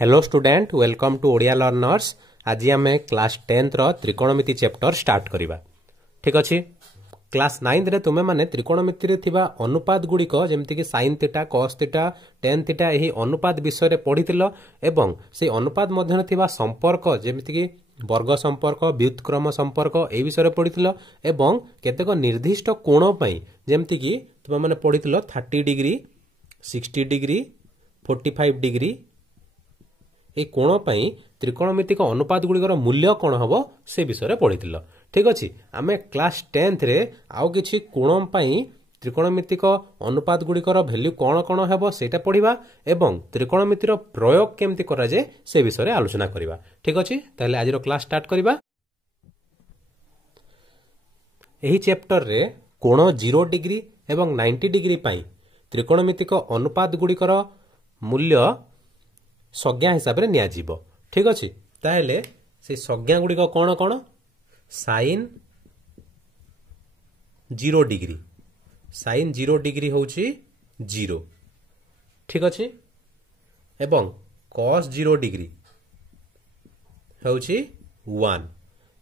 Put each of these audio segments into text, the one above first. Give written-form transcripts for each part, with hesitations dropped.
Hello student welcome to Odia learners. आज आम class 10 त्रिकोणमिति chapter start करवा। ठीक अच्छे। क्लास 9 रे तुमे माने त्रिकोणमिति रे थिबा अनुपात गुड़िक जेमति कि sine theta cos theta tan theta यही अनुपात विषय पढ़ी एवं से अनुपात मध्य थिबा संपर्क जेमति कि वर्ग संपर्क व्युत्क्रम संपर्क ए विषय पढ़ी एवं केतेक निर्दिष्ट कोण पई जेमति कि तुमे माने पढ़ी 30 डिग्री 60 डिग्री 45 डिग्री ए कोण पई त्रिकोणमितिक अनुपात गुड़िकर मूल्य कौन हम से विषय पढ़ी। ठीक अच्छे। आम क्लास 10 रे आउ किछि कोण पई त्रिकोणमितिक अनुपात गुड़िकर भैल्यू कौन कौन हम सेटा पढ़ा एवं त्रिकोणमितिर प्रयोग केमती करा जाए से विषय आलोचना करवा। ठीक अच्छे। ताहले आज क्लास स्टार्ट करवा। एही चैप्टर रे कोण 0 डिग्री एवं 90 डिग्री पई त्रिकोणमितिक अनुपात गुड़िकर मूल्य संज्ञा हिसाब रे निया जीवो। ठीक अच्छे। ताहले से संज्ञा गुड़िक कौन कौन साइन 0 डिग्री साइन 0 डिग्री होउची 0। ठीक अच्छे। एवं कॉस 0 डिग्री होउची 1।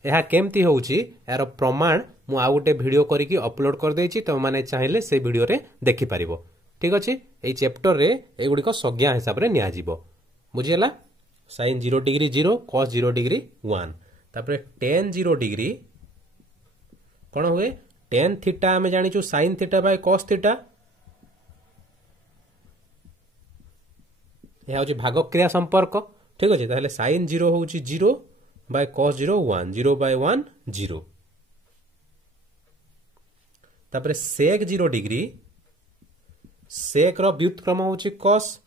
यह केमती होउची यार प्रमाण मु आ गोटे वीडियो करिकी अपलोड कर देछि तो माने चाहिले से वीडियो रे देखि परिबो। ठीक अच्छे। एई चैप्टर रे ए गुडी को संज्ञा हिसाब रे निया जीवो। बुझिला। साइन 0 डिग्री 0 कॉस 0 डिग्री 1 तापर टेन 0 डिग्री कौन हुए टेन थीटा आम जानी sine theta by cos theta यह हूँ भाग क्रिया संपर्क। ठीक अच्छे। ताहले साइन 0 हूँ 0 बाय कॉस 0 1 0 बाय 1 0 तापर सेक 0 डिग्री सेक रो व्युत्क्रम हूँ कॉस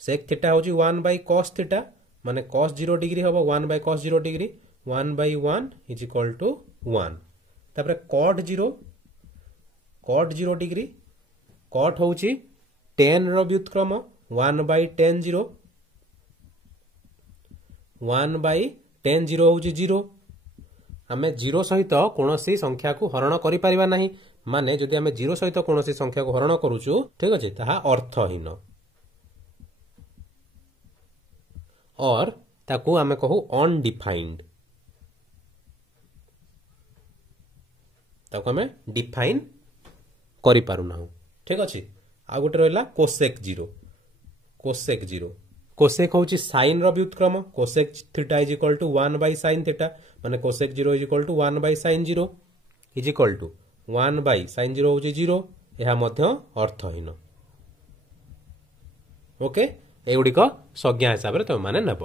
सेक थीटा हूँ 1 बाय कॉस थीटा माने कॉस 0 डिग्री हम 1 by cos 0 degree 1 by 1 is equal to 1 तापर कॉट 0 डिग्री कॉट हूँ 10 रो व्युत्क्रम 1 बाय 10 0 1 बाय 10 0 हूँ 0। आम 0 सहित कौन संख्या को हरण करि परिबा नहीं माने जदि आम 0 सहित कौन संख्या को हरण करूचु ठीक अच्छे ताहा अर्थहीन और ताकू आमे कहू अनडिफाइंड ताकू आमे डिफाइन करि पारु ना। ठीक अच्छे। आ गोटे रहिला कोसेक 0 कोसेक होची साइन रो व्युत्क्रम cosec theta is equal to 1 by sine theta माने cosec 0 is equal to 1 by sine 0 is equal to 1 by sine 0 होची 0 यह मध्य अर्थहीन। ओके। एगुड़िक संज्ञा हिसाब से तुम मैंने नेब।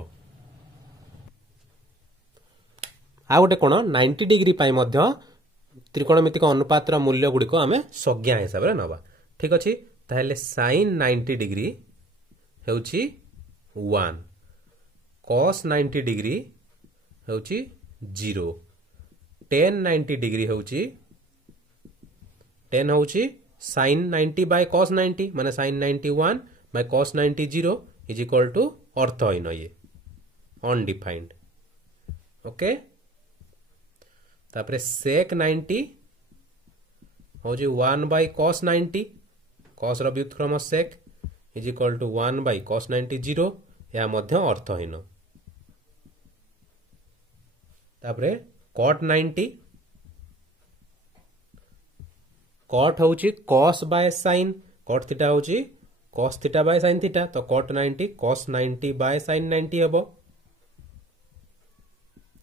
आ गोटे कौन 90 डिग्री त्रिकोणमितिक अनुपात मूल्य गुड़िक आम संज्ञा हिसाब से नवा। ठीक अच्छे। ताहले साइन 90 डिग्री होउची 1 कॉस 90 डिग्री होउची 0 टेन 90 डिग्री होउची 10 होउची साइन 90 बाय कॉस 90 माने sine 91 by cos 90 0 is equal to अर्थहीन ये अनडिफाइंड। ओके। तापरे सेक 90 होजी 1 बाय कॉस 90 कॉस रो व्युत्क्रम sec is equal to 1 by cos 90 0 यह मध्य अर्थहीन। तापरे कॉट 90 कॉट होची cos by sine cot theta होची cos theta by sine theta तो कॉट 90 कॉस 90 बाय साइन 90 हेबो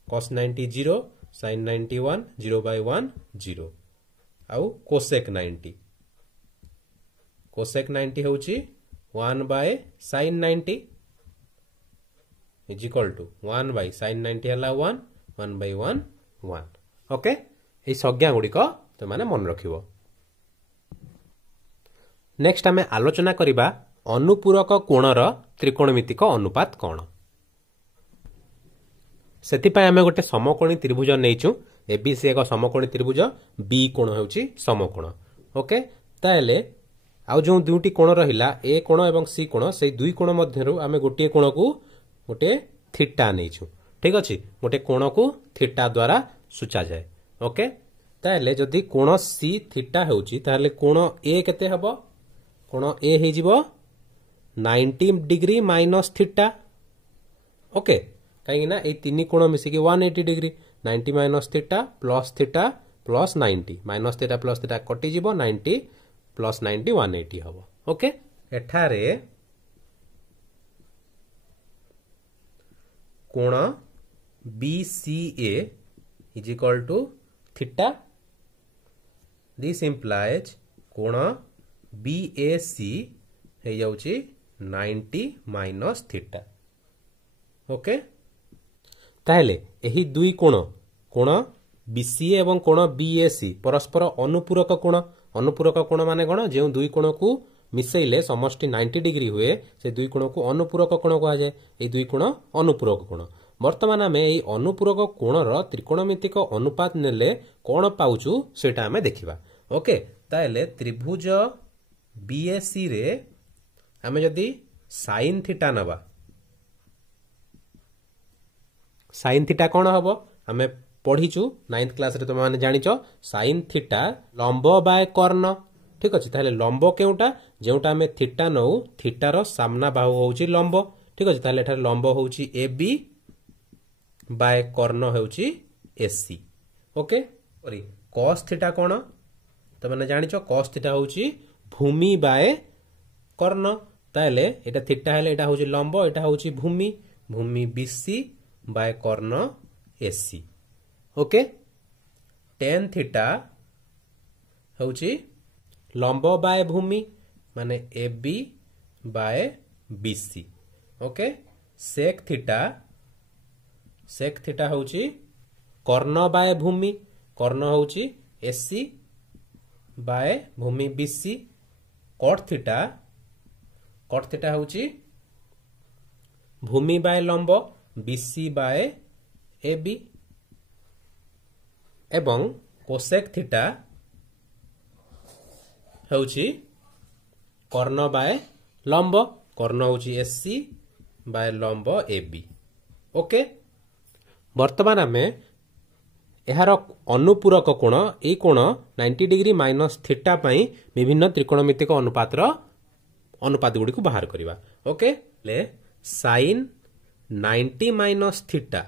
कॉस 90 0 साइन 91 0 बाय 1 0 आउ कोसेक 90 होची 1 by sine 90 is equal to 1 by sine 90 हला 1 बाय 1 1। ओके। ए संज्ञा गुड़िक तो माने मन रखिबो। नेक्स्ट आमे आलोचना करिबा अनुपूरक कोणर त्रिकोणमितिक अनुपात कौन। सेतिपाई आमे गोटे समकोणी त्रिभुज नैचु एबीसी एक समकोणी त्रिभुज बी कोण होउची समकोण। ओके। ताले आउ जो दुटी कोण रहिला ए कोण एवं सी कोण से दुई कोण मध्यरु आमे गोटे कोण को गोटे थीटा नैचु। ठीक अछि। गोटे कोण को थीटा द्वारा सूचा जाए। ओके। ताले जदि कोण सी थीटा होउची ताले कोण ए केते हबो कोण ए हे जिवो 90 डिग्री माइनस थीटा ओके कहीं ना ये तीन कोण मिसिकी 180 degree 90 minus theta plus 90 minus theta plus theta कटिଯିବ 90 प्लस 90 180 हम ओके एठारे कोण BCA is equal to theta this implies कोण BAC हो जाउची 90 माइनस थीटा ओके ताहले एही दुई कोण कोण BCA एवं कोण BAC परस्पर अनुपूरक कोण माने कोण जे दुई कोण को मिसेइले समष्टि 90 डिग्री हुए से दुई कोण को अनुपूरक कोण कहा जाए ए दुई कोण अनुपूरक कोण वर्तमान आम यही अनुपूरक कोणर त्रिकोणमितिक अनुपात नेले कोण पाउचु सेटा आमे देखिबा ओके ताहले त्रिभुज BAC रे आमे जदी sin थीटा नबा sin थीटा कौन हम आम पढ़ीचु 9th क्लास रे तुम मैंने जानिच sin थीटा लंब बाय कर्ण ठीक अच्छे ताहले लंब केउटा जेउटा आम थीटा नौ थीटार सामना बाहु होउची लंब ठीक अच्छे ताहले एठार लंब होउची AB बाय कर्ण होउची AC ओके cos थीटा कौन तुम मैंने जानिच cos थीटा होउची भूमि बाय कर्ण ताहले एटा थीटा हेले एटा होउची लंब एटा होउची भूमि भूमि BC बाय कर्ण AC ओके tan थीटा होउची लंब बाय भूमि माने AB by BC okay sec theta होउची कर्ण बाय भूमि कर्ण होउची AC बाय भूमि BC cot थीटा होउची भूमि बाय लंब BC बाय AB एवं कोसेक थीटा होउची कर्ण बाय लंब कर्ण होउची SC बाय लंब AB ओके वर्तमान आमे एहार अनुपूरक कोण ए कोण 90 डिग्री माइनस थीटा पई विभिन्न त्रिकोणमितिक अनुपात गुडी को बाहर करिवा ओके ले sin 90 माइनस थीटा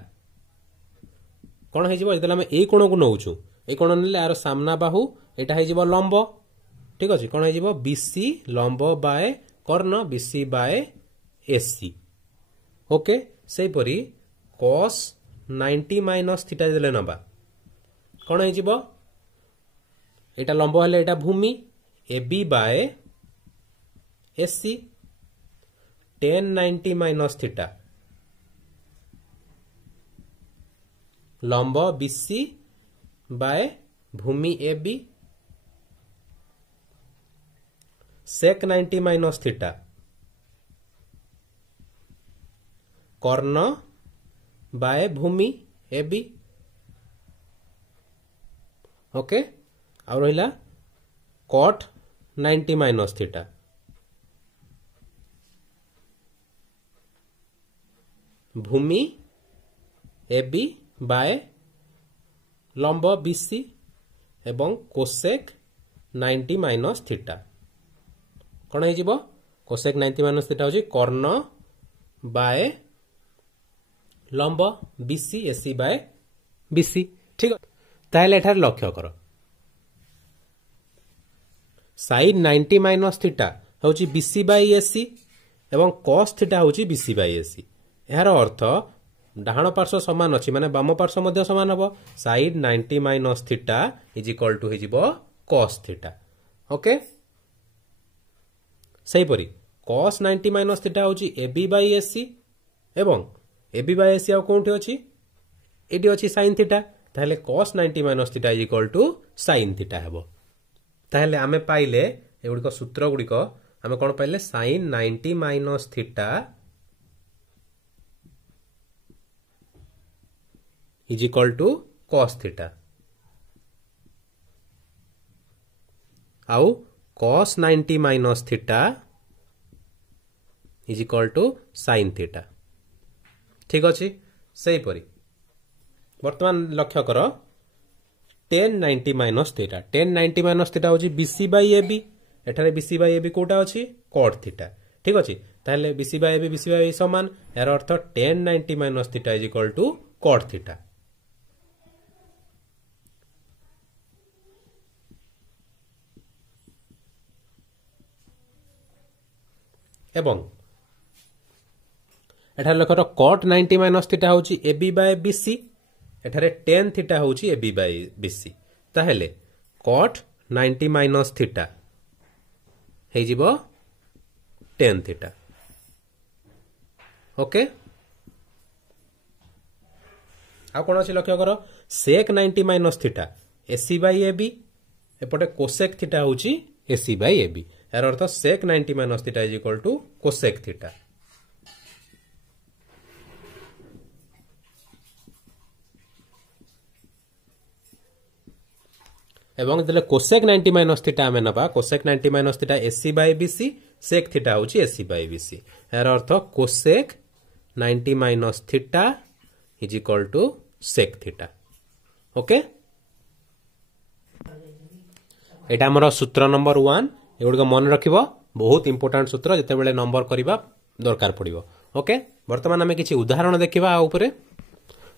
कौन हो आम ए कोण को नौचु ए कोण नेले यार सामना बाहु एटा हो लंब ठीक अच्छे कौन हो BC लंब bye Karna BC by AC okay से परी cos 90 माइनस थीटा देले नबा कौन हो एटा लंब हेले एटा भूमि AB by AC tan 90 minus theta लंब BC बाय भूमि AB sec 90 माइनस थीटा कर्ण बाय भूमि AB ओके और रहिला cot 90 माइनस थीटा भूमि AB बाय लंब BC एवं कोसेक 90 माइनस थीटा कौन हो कोसेक 90 माइनस थीटा होची कर्ण बाय लंब BC AC बाय BC ठीक ताहले एठार लक्ष्य कर sin 90 माइनस थीटा होची BC बाय AC एवं cos थीटा होची BC बाय AC यार अर्थ डाहाण पार्श्व समान अच्छी माने बाम पार्श्व मध्य समान हम sin 90 minus theta is equal to हो cos थीटा ओके सेहीपरि cos 90 माइनस थीटा होची AB बाय AC एवं AB बाय AC आ कोठी अछि एडी अछि sin थीटा ताहले cos 90 minus theta is equal to sin theta हेबो ताहले आमे पाइले एगुडिक सूत्र गुडिक आमे कोन पाइले sin 90 minus theta is equal to cos theta आउ cos 90 minus theta is equal to sin theta ठीक अच्छे से परी वर्तमान लक्ष्य कर tan 90 minus theta tan 90 minus theta होची BC बाय AB एठारे BC बाय AB कोटा अछि cot थीटा ठीक अच्छे ताहले बीसी बाय ए समान यार अर्थ tan 90 minus theta is equal to cot theta. एवं एठार लखर cot 90 माइनस थीटा होची AB बाय BC एठारे tan थीटा होची AB बाय BC ताहले cot 90 माइनस थीटा हे जिवो tan थीटा ओके। आ कोन अछि लक्ष्य कर sec 90 minus theta AC by AB एपटे cosec थीटा होची AC बाय AB यार अर्थ sec 90 minus theta is equal to cosec theta. एवं जले cosec 90 माइनस थीटा आमे नबा cosec 90 minus theta AC by BC sec theta होची AC बाय BC यार अर्थ cosec 90 minus theta is equal to sec theta okay. एटा हमर सूत्र नंबर 1 एगुड़ मन रखिबो बहुत इंपोर्टेंट सूत्र जिते बेले नंबर करबा दरकार पड़िबो ओके। वर्तमान आमे किछि उदाहरण देखिबा आ ऊपरे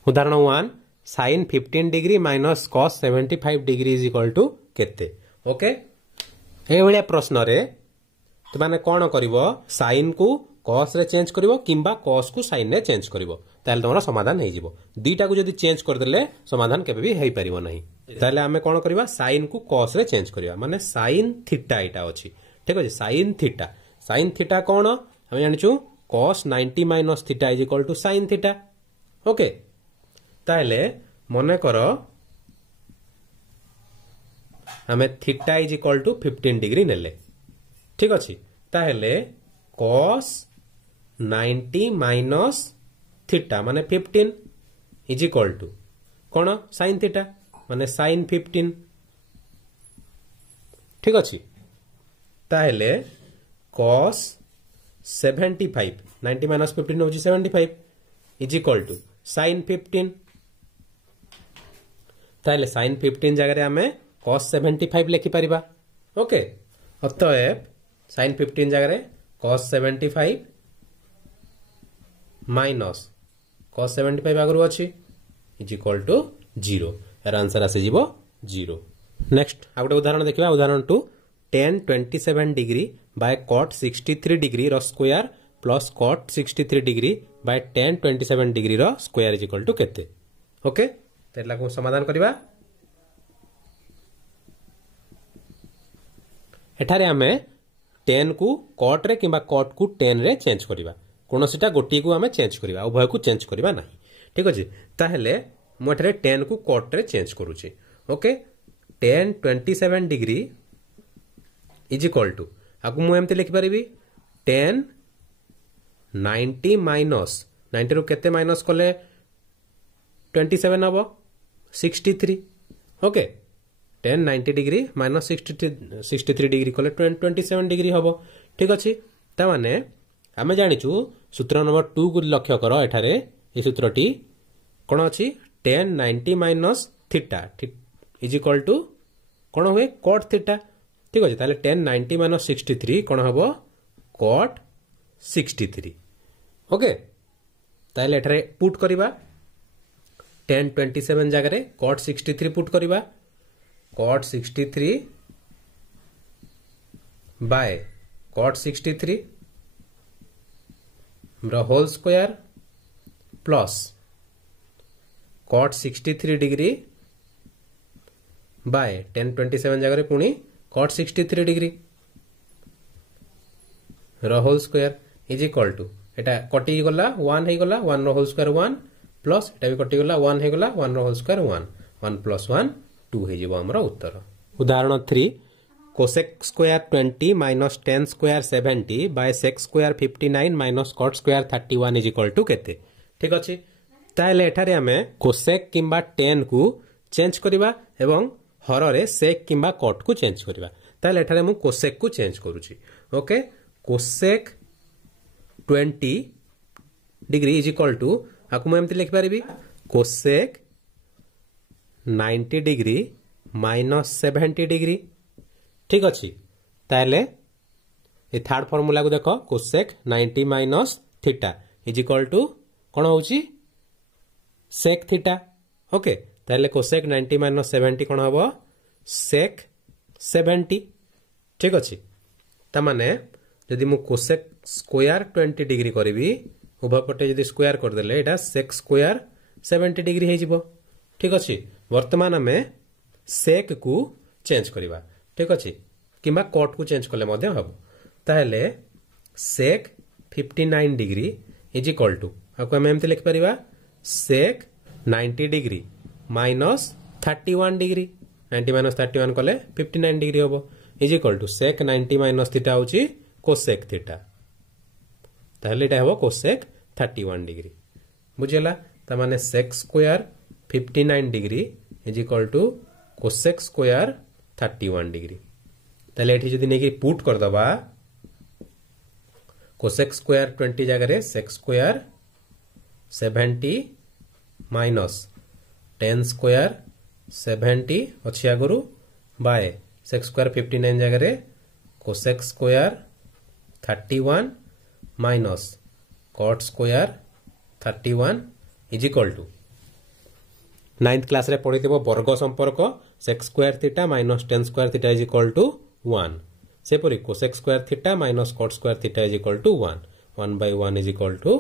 उदाहरण 1 sin 15 degree minus cos 75 degree is equal to केते ओके। ए भलिया प्रश्न रे त माने कोन करबो sin को cos रे चेंज करबो किंबा cos को sin रे चेंज करबो ताले तमरा समाधान हे जिवो। दीटा को जदी चेंज कर देले समाधान केबे भी हेई परिबो नाही ताले आमे कोन करबा sin को cos रे चेंज करबा माने sin थीटा एटा अछि ठीक अछि। sin थीटा कोन हम जानिचू cos 90 minus theta is equal to sin theta okay. ताले मने करो हमें theta is equal to 15 degree नेले ठीक अछि ताले cos 90 माइनस थीटा माने 15 इज इक्वल टू कोन sin थीटा माने sin 15 ठीक अछि ताले cos 75 90 माइनस 15 होची 75 इज इक्वल टू sin 15 ताले sin 15 जगह हमें cos 75 लिखि परिबा ओके। अतएव sin 15 जगह cos 75 माइनस cos 75 आगरु अछि इज इक्वल टू 0 यार आंसर आसे जीवो 0। नेक्स्ट आ गोटे उदाहरण देखिबा उदाहरण 2 tan 27 degree by cot 63 degree रो square plus cot 63 degree by tan 27 degree रो स्क्वायर इज इक्वल टू केते ओके। तेला को समाधान करिबा एठारे हमें tan को cot रे किंबा cot को tan रे चेंज करिबा कोनोसीटा गोटी को हमें चेंज करिबा उभय को चेंज करिबा नाही ठीक अछि। ताहेले मो एठारे tan को cot रे चेंज करूची okay. tan 27 degree is equal to आकु मु एमते लिखि परिबी tan 90 माइनस 90 रो केते माइनस कले 27 हबो 63 okay. tan 90 degree minus 63 degree कले 27 डिग्री हबो ठीक अछि। ता माने आमे जानिचू सूत्र नंबर 2 को लक्ष्य करो एठारे ए सूत्रटी कोन अछि tan 90 minus theta is equal to कोन होए cot थीटा ठीक अछि। ताले tan 90 माइनस 63 कोन हबो cot 63 ओके। ताले एठारे पुट करिबा tan 27 जगह रे cot 63 पुट करिबा cot 63 बाय cot 63 रो whole square plus cot 63 degree by tan 27 जगह रे पुनी cot 63 डिग्री रो whole square is equal to एटा कटि गला 1 हे गला 1 रो होल स्क्वायर 1 प्लस एटा भी कटि गला 1 हे गला 1 रो होल स्क्वायर 1 1 प्लस 1 2 हे जिवो हमरो उत्तर। उदाहरण 3 cosec square 20 minus tan square 70 by sec square 59 minus cot square 31 is equal to केते ठीक अछि। ताले एठारे हमें cosec किंबा tan को चेंज करिबा एवं हर रे sec किंबा cot को चेंज करिबा ताले एठारे मु cosec को चेंज करूची okay. cosec 20 degree is equal to आकु एमती लिखि पारिबी cosec 90 डिग्री माइनस 70 डिग्री ठीक अच्छी ताले ए थर्ड फॉर्मूला को देख cosec 90 minus theta is equal to कौन होची सेक थीटा। ओके ताहले कोसेक 90 माइनस 70 कौन हम सेक 70। ठीक अच्छे ताने जदि मु कोसेक स्क्वायर 20 डिग्री करी उभय पटे जदि स्क्वायर करदेले एटा सेक स्क्वायर 70 डिग्री हो जिवो। ठीक अच्छे वर्तमान आम सेक को चेंज करवा। ठीक अच्छे किंबा कट को चेंज कले मध्य हम ताहले sec 59 degree is equal to आपको आम एमती लिखिपर sec 90 degree minus 31 degree 90 minus 31 कले 59 डिग्री हम is equal to sec 90 minus theta हूँ कोसेक थीटा ताहले एटा हम कोसेक 31 डिग्री बुझेला। तामाने sec square 59 degree is equal to cosec square 31 degree. ताहले एठी जदि नेकी पुट कर दबा कोसेक स्क्वायर 20 जगह सेक स्क्वायर 70 माइनस 10 स्क्वायर 70 अच्छी आगुरु बाय सेक स्क्वायर 59 जगह cosec square 31 minus cot square 31 is equal to 9th class रे पढ़ी वर्ग संपर्क sec square theta minus 10 square theta is equal to 1 सेपरी cosec square theta minus cot square theta is equal to 1 1 by 1 is equal to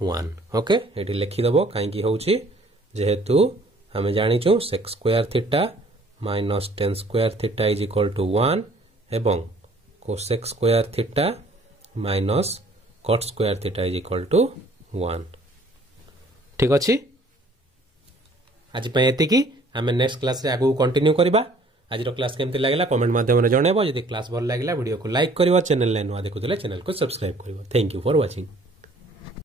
1। ओके ये लिखिदेव कहीं हूँ जेहेतु आम जाचु sec square theta minus 10 square theta is equal to 1 एवं cosec square theta minus cot square theta is equal to 1। ठीक अच्छे आज ये आम नेक्स्ट क्लास आगू कंटिन्यू करवा। आज क्लास केमती लगे कमेंट माध्यम जनइब। जदि क्लास भल लगे वीडियो को लाइक कर चैनल नुआ देखुले चैनल को सब्सक्राइब कर। Thank you for watching.